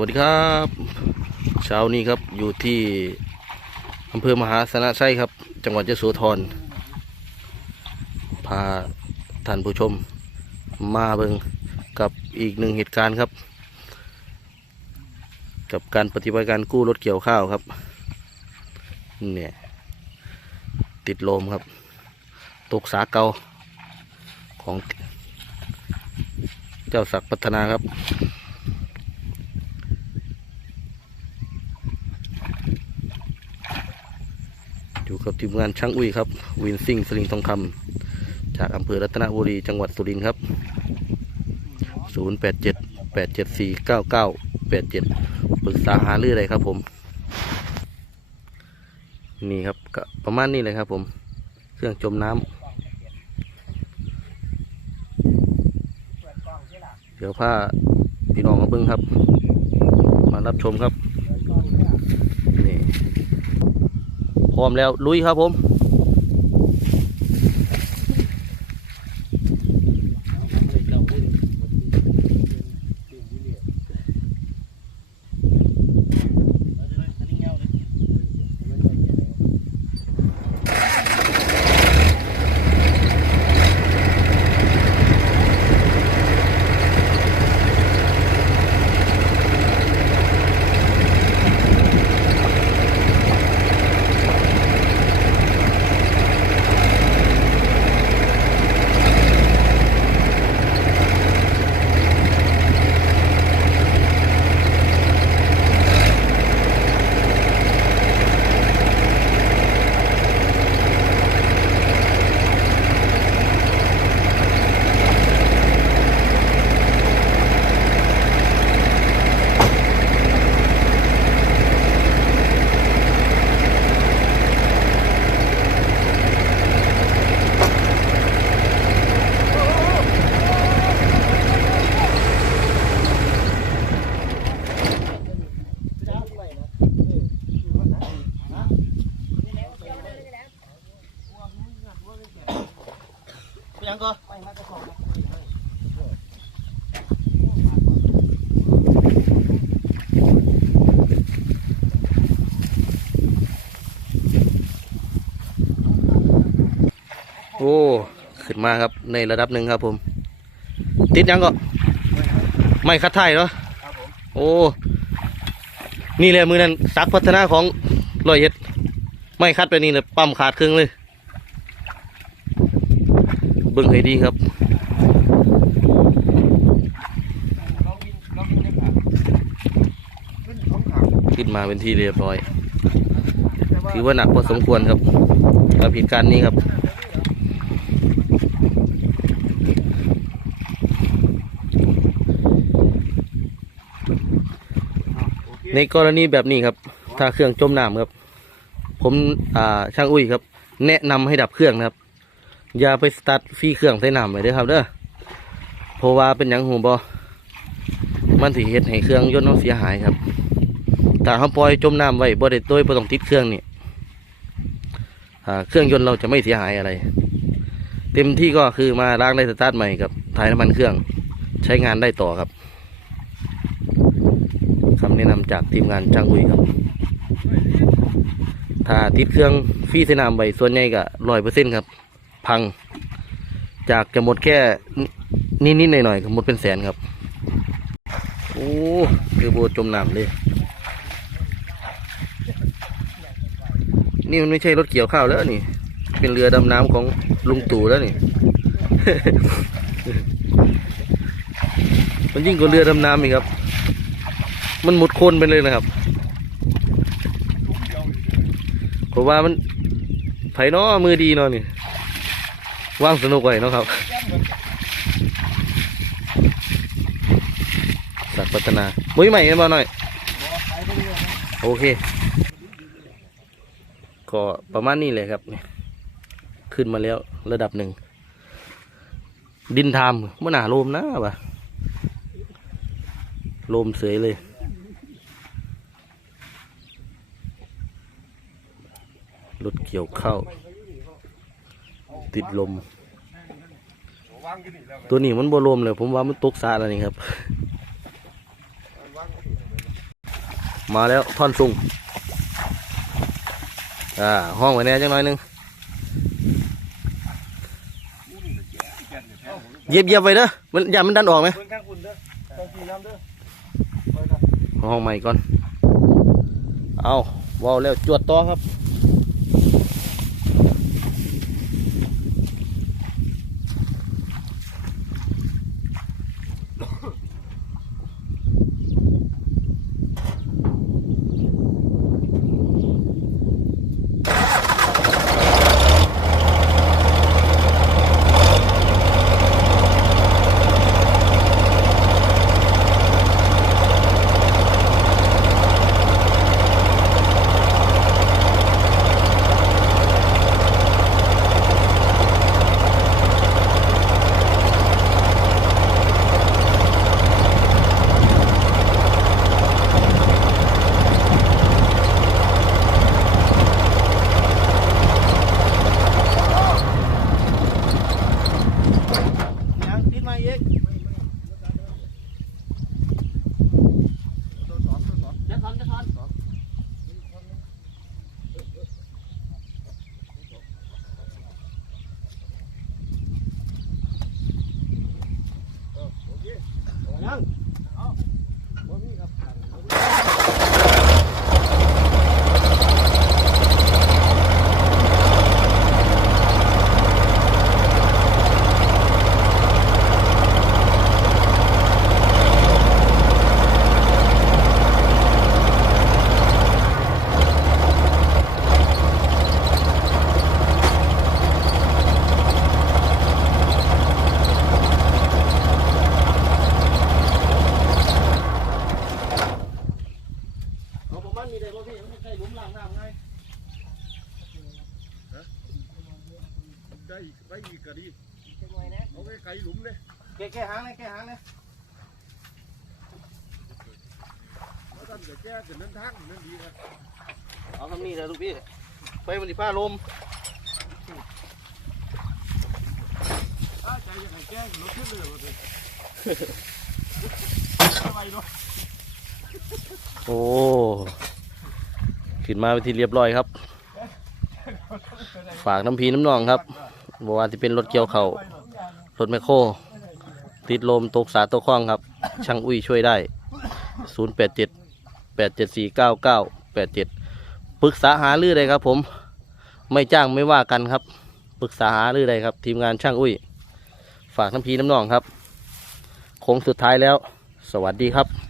วัสดีครับเช้านี้ครับอยู่ที่อำเภอมหาสนะชัยครับ จังหวัดยโสธรพาท่านผู้ชมมาเบิงกับอีกหนึ่งเหตุการณ์ครับ กับการปฏิบัติการกู้รถเกี่ยวข้าวครับเนี่ยติดลมครับ ตกสาเกาของเจ้าศักดิ์พัฒนาครับ กับทีมงานช่างอุ้ยครับ วินซิ่งสลิงทองคำจากอำเภอรัตนบุรีจังหวัดสุรินทร์ครับ 087 874 9987 ปรึกษาหาเรืออะไรครับผม นี่ครับก็ประมาณนี้เลยครับผม เครื่องจมน้ำเดี๋ยวพาพี่น้องมาเบิ้งครับ มารับชมครับ นี่ พร้อมแล้วลุยครับผม ยังก็โอ้ขึ้นมาครับในระดับหนึ่งครับผม ติดยังก็ไม่คัดไทายเหรอโอ้นี่เลยมือนั้นซักพัฒนาของร้อยเอ็ด ไม่คัดไปนี่เลยปั๊มขาดครึ่งเลย เบิ่งให้ดีครับขึ้นมาเป็นที่เรียบร้อย ถือว่าหนักพอสมควรครับกับเหตุการณ์นี้ครับในกรณีแบบนี้ครับ ถ้าเครื่องจมน้ำครับ ผมช่างอุ้ยครับ แนะนำให้ดับเครื่องนะครับ อย่าไปสตาร์ทฟีเครื่องใส่น้ำไปเด้อครับเด้อเพราะว่าเป็นหยังหูบอมันถือเฮ็ดให้เครื่องยนต์เราเสียหายครับถ้าเขาปล่อยจมน้ำไว้บ่ได้โดยบ่ต้องติดเครื่องนี่เครื่องยนต์เราจะไม่เสียหายอะไร เต็มที่ก็คือมาล้างได้สตาร์ทใหม่กับถ่ายน้ำมันเครื่องใช้งานได้ต่อครับคำแนะนำจากทีมงานจ้างอุยครับ ถ้าติดเครื่องฟรีใส่น้ำไว้ส่วนใหญ่ก็ร้อยเปอร์เซ็นต์ครับ พัง จากจะหมดแค่นิดๆหน่อยๆก็หมดเป็นแสนครับ โอ้คือโบจมน้ำเลย นี่มันไม่ใช่รถเกี่ยวข้าวแล้วนี่ เป็นเรือดำน้ำของลุงตู่แล้วนี่ มันยิ่งกว่าเรือดำน้ำอีกครับ มันหมดโคนไปเลยนะครับเพราะว่ามันไผ่นอมือดีเนาะนี่ ว่างสนุกไว้นะครับสัตว์พัฒนามุ้ยใหม่กันมาหน่อย โอเค ก็ประมาณนี้เลยครับเนี่ยขึ้นมาแล้วระดับหนึ่ง ดินทามเมื่อหนาลมนะบ่ะลมเสยเลยรถเกี่ยวเข้า ติดลม ตัวนี้มันบวลมเลย ผมว่ามันตกสาแล้วนี่ครับ มาแล้วท่อนซุงอ่าห้องไว้แน่จังน่อยหนึงเยียบเยียบไว้เด้อมันอย่ามันดันออกไหมห้องใหม่ก่อน เอาวาวแล้วจวดต่อครับ เอาประมาณนี้ได้ป่ะพี่มันใส่หลุมล่างน้ำไงได้ไปอีกก็ดีเอาไว้ไก่หลุมเลยแก้แก้หางเลยแก้หางเลยแล้วท่านจะแก้กันนั้นทางนั่นดีครับเอาทำนี่เลยลูกพี่ไปมันดิผ้าลมถ้าใจจะให้แก้รถขึ้นเลยว่าสิไปเนาะโอ้ ขึ้นมาไปที่เรียบร้อยครับ ฝากน้ำพีน้ำนองครับบอกว่าที่เป็นรถเกี่ยวเขาวรถแมคโคร ติดลมตกสาตกคล้องครับ ช่างอุ้ยช่วยได้ 0 8 7 8 7 4 9 9 8 7 ปรึกษาหารือใดครับ ผม ไม่จ้างไม่ว่ากันครับ ปรึกษาหารือใดครับ ทีมงานช่างอุ้ย ฝากน้ำพีน้ำนองครับโค้งสุดท้ายแล้ว สวัสดีครับ